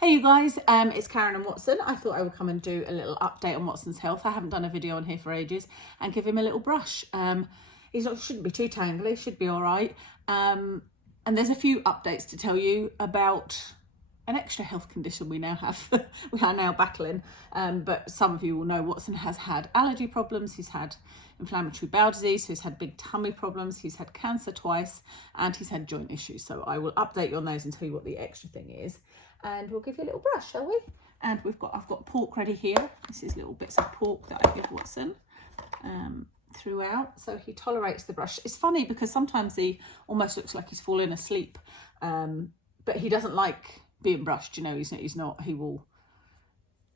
Hey you guys, it's Karen and Watson. I thought I would come and do a little update on Watson's health. I haven't done a video on here for ages, and give him a little brush. Shouldn't be too tangly, should be all right. And there's a few updates to tell you about an extra health condition we now have. We are now battling, but some of you will know Watson has had allergy problems. He's had inflammatory bowel disease, so he's had big tummy problems, he's had cancer twice, and he's had joint issues. So I will update you on those and tell you what the extra thing is. And we'll give you a little brush, shall we? And I've got pork ready here. This is little bits of pork that I give Watson throughout, so he tolerates the brush. It's funny because sometimes he almost looks like he's falling asleep, but he doesn't like being brushed. You know, he's not. He will.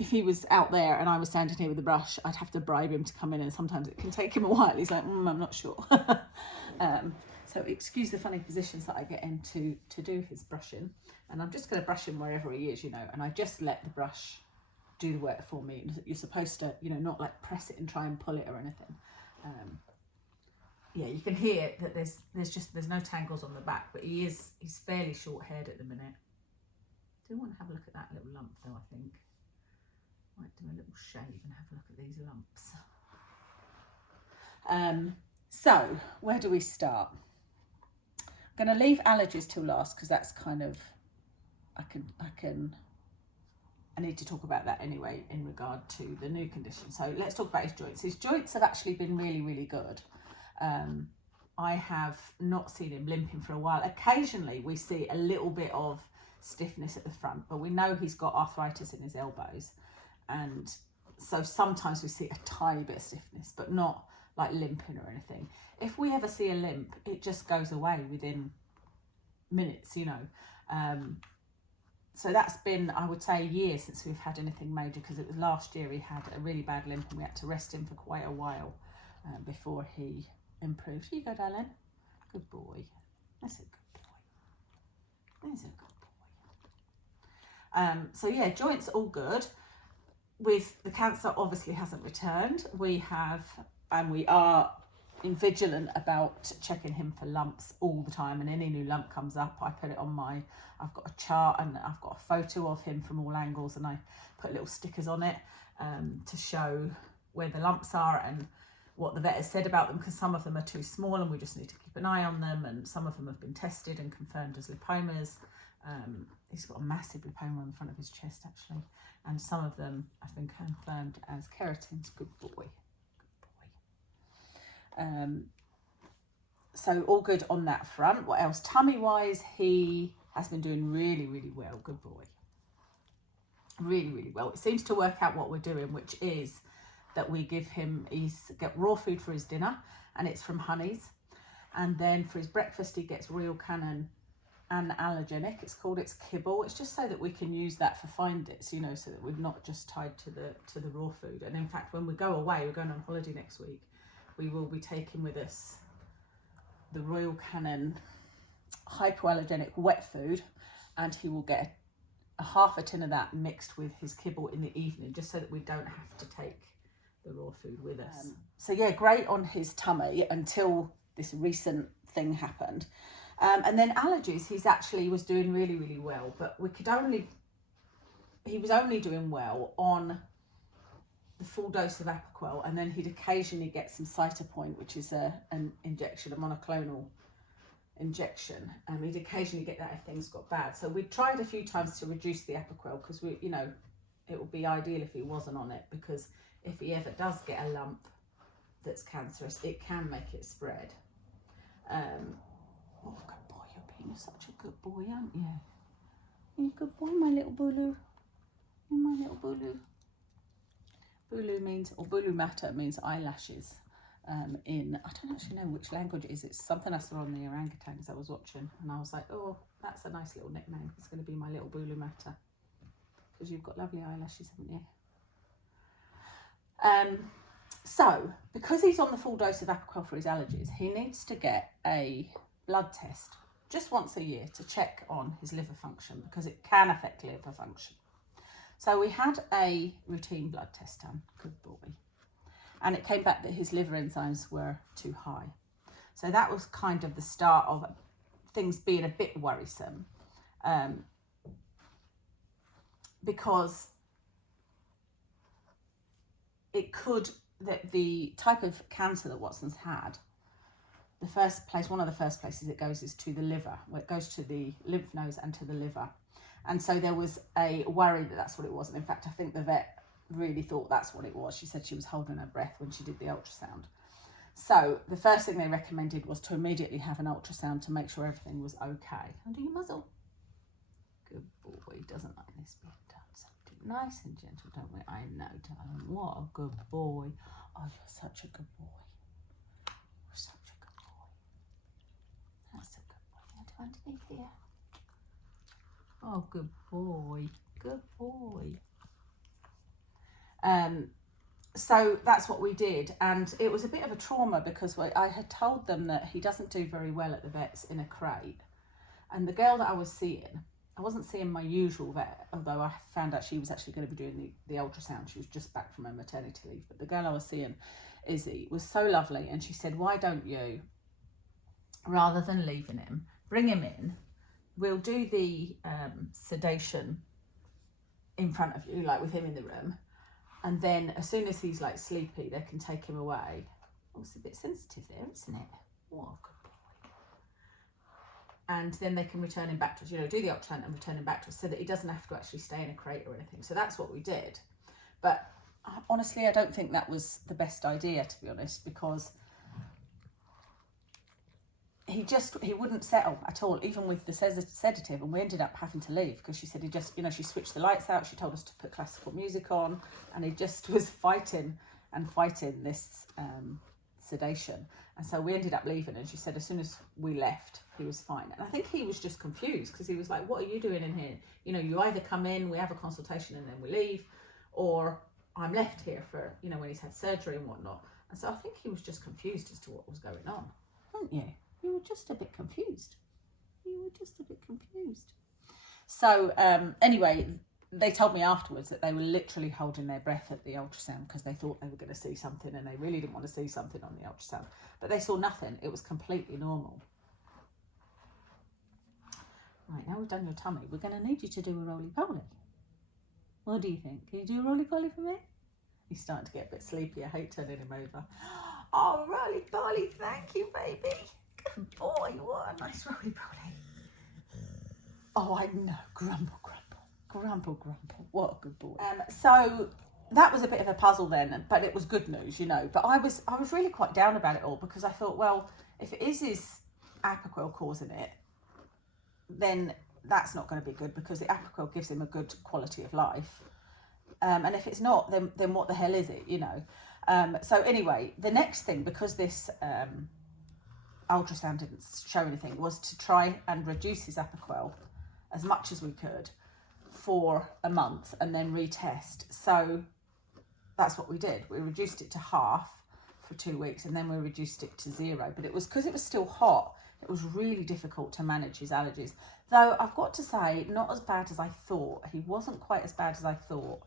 If he was out there and I was standing here with a brush, I'd have to bribe him to come in, and sometimes it can take him a while. He's like, I'm not sure. So excuse the funny positions that I get into to do his brushing. And I'm just going to brush him wherever he is, you know, and I just let the brush do the work for me. You're supposed to, you know, not like press it and try and pull it or anything. Yeah, you can hear that there's no tangles on the back, but he's fairly short haired at the minute. Do want to have a look at that little lump though, I think. Might do a little shave and have a look at these lumps. So where do we start? I'm going to leave allergies till last because that's kind of, I need to talk about that anyway in regard to the new condition. So let's talk about his joints. His joints have actually been really, really good. I have not seen him limping for a while. Occasionally we see a little bit of stiffness at the front, but we know he's got arthritis in his elbows. And so sometimes we see a tiny bit of stiffness, but not like limping or anything. If we ever see a limp, it just goes away within minutes, you know. So that's been, I would say, a year since we've had anything major, because it was last year he had a really bad limp and we had to rest him for quite a while before he improved. Here you go, darling. Good boy. That's a good boy. That's a good boy. So yeah, joints all good. With the cancer obviously hasn't returned. We are vigilant about checking him for lumps all the time, and any new lump comes up, I put it on I've got a chart and I've got a photo of him from all angles, and I put little stickers on it to show where the lumps are and what the vet has said about them, because some of them are too small and we just need to keep an eye on them, and some of them have been tested and confirmed as lipomas. He's got a massive lipoma on the front of his chest actually, and some of them have been confirmed as keratins. Good boy, good boy. So all good on that front. What else? Tummy wise, he has been doing really, really well. Good boy. Really, really well. It seems to work out what we're doing, which is that we give him, he's got raw food for his dinner, and it's from Honeys. And then for his breakfast, he gets Real Canon and allergenic, it's called. It's kibble. It's just so that we can use that for find its, you know, so that we're not just tied to the raw food. And in fact, when we go away, we're going on holiday next week, we will be taking with us the Royal Canin hypoallergenic wet food, and he will get a half a tin of that mixed with his kibble in the evening, just so that we don't have to take the raw food with us. So yeah, great on his tummy until this recent thing happened. And then allergies, he was doing really, really well, but he was only doing well on the full dose of Apoquel, and then he'd occasionally get some Cytopoint, which is an injection, a monoclonal injection. He'd occasionally get that if things got bad. So we tried a few times to reduce the Apoquel, because we, you know, it would be ideal if he wasn't on it, because if he ever does get a lump that's cancerous, it can make it spread. Oh, good boy, you're such a good boy, aren't you? You're a good boy, my little Bulu. You're my little Bulu. Bulu means, or Bulu Mata means eyelashes. I don't actually know which language it is. It's something I saw on the orangutans I was watching, and I was like, oh, that's a nice little nickname. It's going to be my little Bulu Mata, because you've got lovely eyelashes, haven't you? So, because he's on the full dose of Apoquel for his allergies, he needs to get a blood test just once a year to check on his liver function, because it can affect liver function. So we had a routine blood test done. Good boy. And it came back that his liver enzymes were too high. So that was kind of the start of things being a bit worrisome. because it could, that the type of cancer that Watson's had, the first place, one of the first places it goes is to the liver, where it goes to the lymph nodes and to the liver. And so there was a worry that that's what it was. And in fact, I think the vet really thought that's what it was. She said she was holding her breath when she did the ultrasound. So the first thing they recommended was to immediately have an ultrasound to make sure everything was okay. Undo your muzzle. Good boy, doesn't like this being done. So do it nice and gentle, don't we? I know, darling. What a good boy. Oh, you're such a good boy. You're such a good boy. That's a good boy. Now do underneath here. Oh, good boy. Good boy. So that's what we did, and it was a bit of a trauma because I had told them that he doesn't do very well at the vets in a crate, and the girl that I was seeing, I wasn't seeing my usual vet, although I found out she was actually going to be doing the ultrasound. She was just back from her maternity leave, but the girl I was seeing, Izzy, was so lovely, and she said, why don't you, rather than leaving him, bring him in, we'll do the sedation in front of you, like with him in the room. And then as soon as he's like sleepy, they can take him away. Oh, it's a bit sensitive there, isn't it? What a good boy. And then they can return him back to us, do the ultrasound and return him back to us so that he doesn't have to actually stay in a crate or anything. So that's what we did. But honestly, I don't think that was the best idea, to be honest, because he wouldn't settle at all, even with the sedative, and we ended up having to leave because she said he just, she switched the lights out, she told us to put classical music on, and he just was fighting this sedation. And so we ended up leaving, and she said as soon as we left, he was fine. And I think he was just confused because he was like, what are you doing in here? You either come in, we have a consultation and then we leave, or I'm left here for, when he's had surgery and whatnot. And so I think he was just confused as to what was going on, weren't you? You were just a bit confused. So anyway, they told me afterwards that they were literally holding their breath at the ultrasound because they thought they were going to see something, and they really didn't want to see something on the ultrasound. But they saw nothing. It was completely normal. Right, now we've done your tummy, we're going to need you to do a roly-poly. What do you think? Can you do a roly-poly for me? He's starting to get a bit sleepy. I hate turning him over. Oh, roly-poly, thank you, baby. Good boy, what a nice roly-poly. Oh, I know, grumble, what a good boy. So that was a bit of a puzzle then, but it was good news, But I was really quite down about it all because I thought, well, if it is his Apoquel causing it, then that's not going to be good because the Apoquel gives him a good quality of life. And if it's not, then what the hell is it, So anyway, the next thing, because this ultrasound didn't show anything, was to try and reduce his Apoquel as much as we could for a month and then retest. So that's what we did. We reduced it to half for 2 weeks and then we reduced it to 0. But it was because it was still hot, it was really difficult to manage his allergies. Though I've got to say, not as bad as I thought. He wasn't quite as bad as I thought.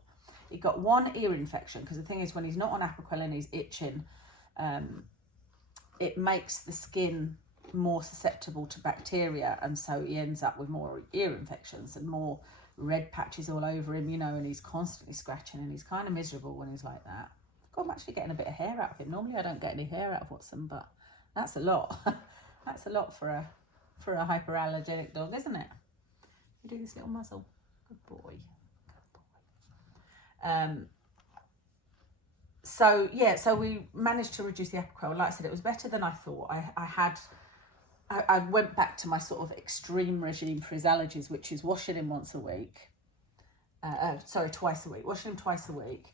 He got one ear infection because the thing is, when he's not on Apoquel and he's itching, it makes the skin more susceptible to bacteria, and so he ends up with more ear infections and more red patches all over him, and he's constantly scratching and he's kind of miserable when he's like that. God, I'm actually getting a bit of hair out of him. Normally I don't get any hair out of Watson, but that's a lot. That's a lot for a hyperallergenic dog, isn't it? You do this little muzzle. Good boy. So we managed to reduce the Apoquel. Like I said, it was better than I thought. I went back to my sort of extreme regime for his allergies, which is washing him twice a week. Washing him twice a week.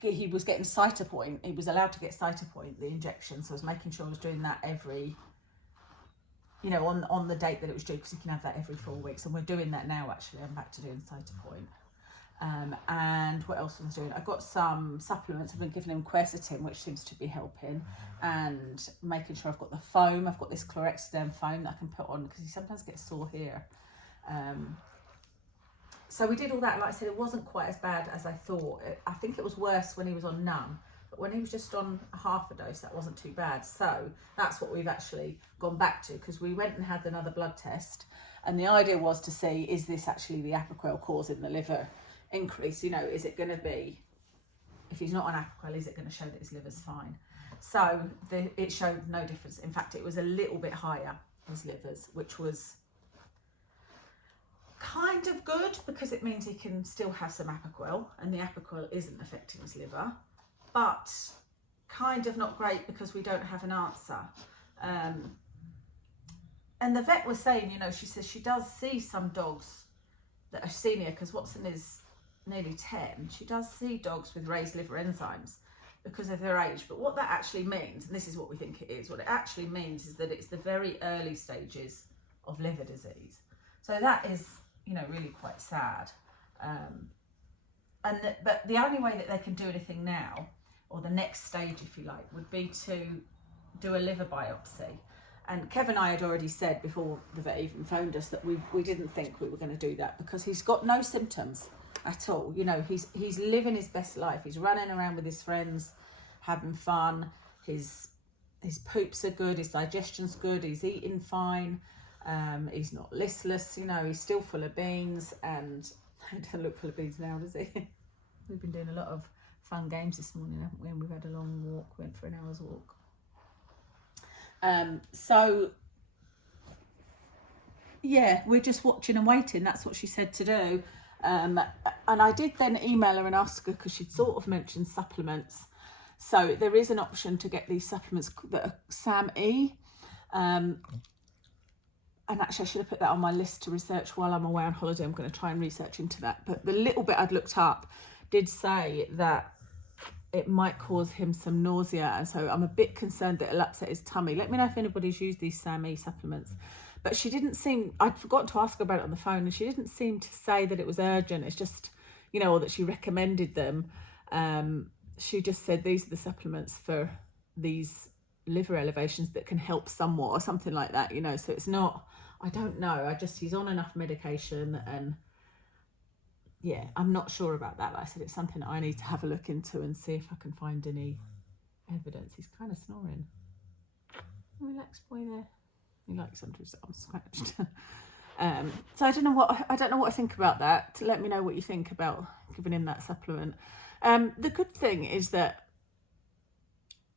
He was getting Cytopoint. He was allowed to get Cytopoint, the injection. So I was making sure I was doing that every, on the date that it was due, because you can have that every 4 weeks. And we're doing that now, actually. I'm back to doing Cytopoint. And what else was I doing? I got some supplements. I've been giving him quercetin, which seems to be helping, and making sure I've got the foam. I've got this chlorhexidine foam that I can put on because he sometimes gets sore here. So we did all that. Like I said, it wasn't quite as bad as I thought. I think it was worse when he was on none, but when he was just on half a dose, that wasn't too bad. So that's what we've actually gone back to, because we went and had another blood test, And the idea was to see, is this actually the Apoquel causing the liver increase? You know, is it going to be, if he's not on Apoquel, is it going to show that his liver's fine? So it showed no difference. In fact, it was a little bit higher, his livers, which was kind of good because it means he can still have some Apoquel, and the Apoquel isn't affecting his liver, but kind of not great because we don't have an answer. And the vet was saying, you know, she says she does see some dogs that are senior, because Watson is nearly 10. She does see dogs with raised liver enzymes because of their age. But what that actually means, and this is what we think it is, what it actually means is that it's the very early stages of liver disease. So that is, you know, really quite sad. But the only way that they can do anything now, or the next stage, if you like, would be to do a liver biopsy. And Kev and I had already said before the vet even phoned us that we didn't think we were going to do that, because he's got no symptoms at all. You know, he's living his best life. He's running around with his friends, having fun. His poops are good. His digestion's good. He's eating fine. He's not listless. You know, he's still full of beans, and he doesn't look full of beans now, does he? We've been doing a lot of fun games this morning, haven't we? And we've had a long walk. Went for an hour's walk. So yeah, we're just watching and waiting. That's what she said to do. And I did then email her and ask her, because she'd sort of mentioned supplements. So there is an option to get these supplements that are SAM-E. And actually I should have put that on my list to research while I'm away on holiday. I'm going to try and research into that. But the little bit I'd looked up did say that it might cause him some nausea, and so I'm a bit concerned that it'll upset his tummy. Let me know if anybody's used these SAM-E supplements. But she didn't seem, I'd forgotten to ask her about it on the phone, and she didn't seem to say that it was urgent. It's just, you know, or that she recommended them. She just said these are the supplements for these liver elevations that can help somewhat, or something like that, you know. So it's not, I don't know, he's on enough medication, and yeah, I'm not sure about that. Like I said, it's something I need to have a look into and see if I can find any evidence. He's kind of snoring. Relax, boy, there. He likes under his arm scratched. So I don't know what I think about that. Let me know what you think about giving him that supplement. The good thing is that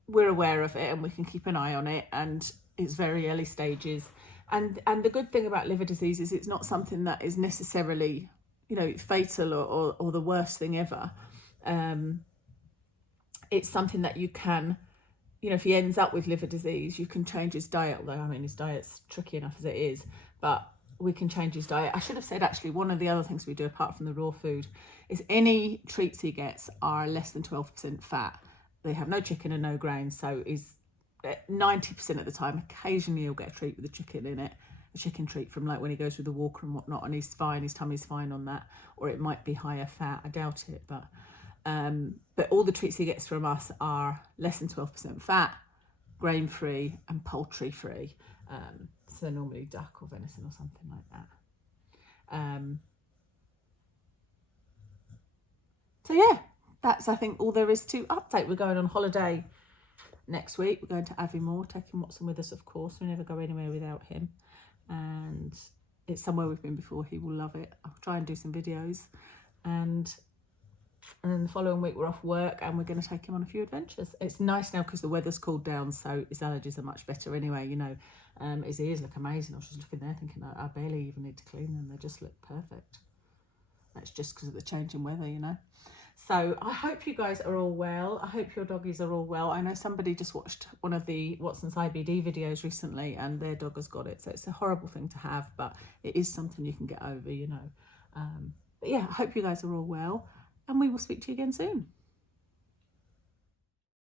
we're aware of it and we can keep an eye on it, and it's very early stages. And the good thing about liver disease is it's not something that is necessarily, you know, fatal or the worst thing ever. It's something that you can, you know, if he ends up with liver disease, you can change his diet. Although, I mean, his diet's tricky enough as it is, but we can change his diet. I should have said, actually, one of the other things we do apart from the raw food is any treats he gets are less than 12% fat. They have no chicken and no grains, so he's 90% of the time, occasionally he'll get a treat with a chicken in it, a chicken treat from like when he goes with the walker and whatnot, and he's fine, his tummy's fine on that. Or it might be higher fat, I doubt it, but all the treats he gets from us are less than 12% fat, grain free and poultry free. So normally duck or venison or something like that. So yeah, that's, I think, all there is to update. We're going on holiday next week. We're going to Aviemore, taking Watson with us, of course. We never go anywhere without him. And it's somewhere we've been before. He will love it. I'll try and do some videos. And then the following week we're off work and we're going to take him on a few adventures. It's nice now because the weather's cooled down, so his allergies are much better anyway, you know. His ears look amazing. I was just looking there thinking I barely even need to clean them. They just look perfect. That's just because of the change in weather, you know. So I hope you guys are all well. I hope your doggies are all well. I know somebody just watched one of the Watson's IBD videos recently and their dog has got it. So it's a horrible thing to have, but it is something you can get over, you know. But yeah, I hope you guys are all well and we will speak to you again soon.